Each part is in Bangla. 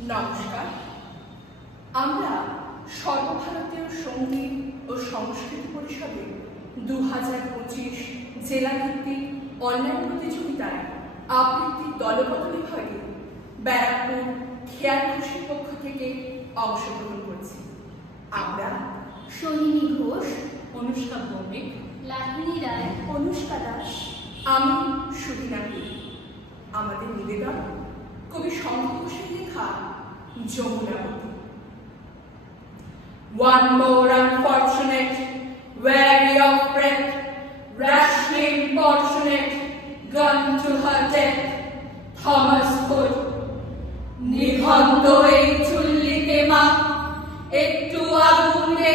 নমস্কার। আমরা সর্বভারতীয় সঙ্গীত ও সংস্কৃতি পরিষদের 2025 জেলাভিত্তিক অনলাইন প্রতিযোগিতায় আবৃত্তি দলগত বিভাগে ব্যারাকপুর খেয়ালখুশির পক্ষ থেকে অংশগ্রহণ করছি। আমরা সোহিনী ঘোষ, অনুষ্কা ভৌমিক, লাহিনী রায়, অনুষ্কা দাস, আমি সুহিনা পুরী। আমাদের নিবেদন কবি শঙ্খ ঘোষের লেখা Jamunabati. One more unfortunate, weary of breath, rashly importunate, gone to her death, Thomas Hood। নিভন্ত এই চুল্লিতে মা একটু আগুন দে,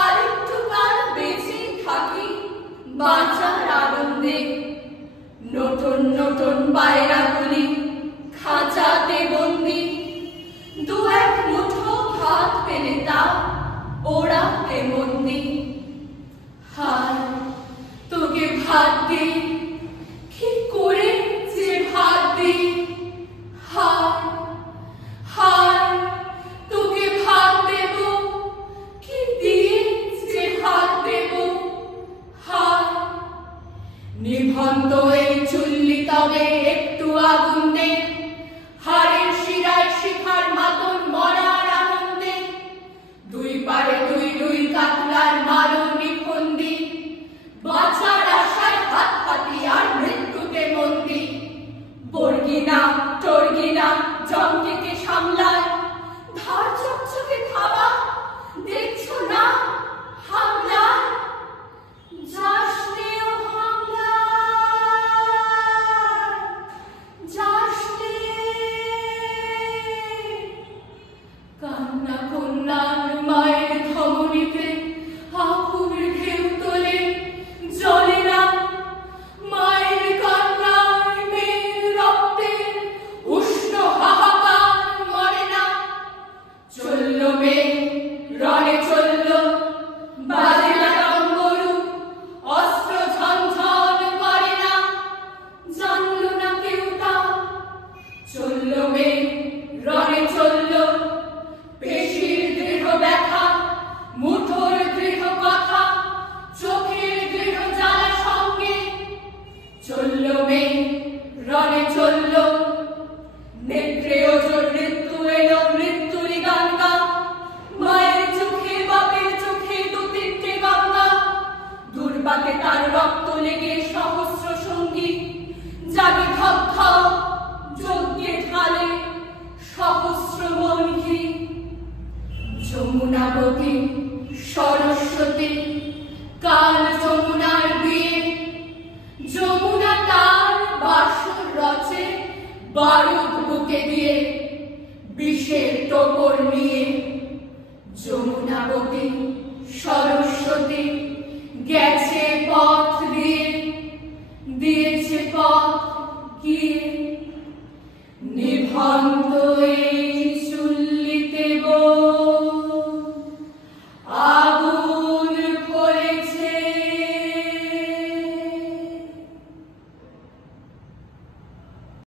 আর একটু কাল বেঁচে থাকি বাঁচার আনন্দে। নতুন নতুন পায়রাগুলি খাঁচাতে বন্দি, দু এক মুঠো ভাত পেলে তা ওড়াতে বন্দি। হায় তোকে ভাত দি, কি করে যে ভাত দি। হায় হায় তোকে ভাত দেব, কি দিয়ে যে ভাত দেব। হায় নিভন্ত এই চুল্লি তবে একটু আগুন দে, হাড়ের শিরায় শিখার মাতন মরার আনন্দে। দুই পারে দুই দুই কাতলার মারো নিফন্দি, বাঁচার আশায় হাত পাতি আর মৃত্যুতে বন্দি। বর্গিনা টর্গিনা জমকে সামলায়, ধার চকচকে খাওয়া দেখছো না হামলায়। যাসনে ও হামলায়, যাসনে। কান্না কন্যার মায়ের ধমনীতে আকুল ঢেউ তোলে, জলে না মায়ের কান্নায় মেয়ের রক্তে উষ্ণ হাহাকার মরে না। চলল মেয়ে রণে চলল, বাজে না ডম্বরু, অস্ত্র ঝনঝন করে না, জানল না কেউ তা। চলল মেয়ে রণে চলল, পেশির দৃঢ় ব্যথা, মুঠোর দৃঢ় কথা, চোখের দৃঢ় জ্বালা সঙ্গে। চলল মেয়ে রণে চলল, নেত্রে ওজোর মৃত্যু এলো, মৃত্যুরই গান গা। মায়ের চোখে বাপের চোখে দু তিনটে গঙ্গা, দুর্বাকে তার রক্ত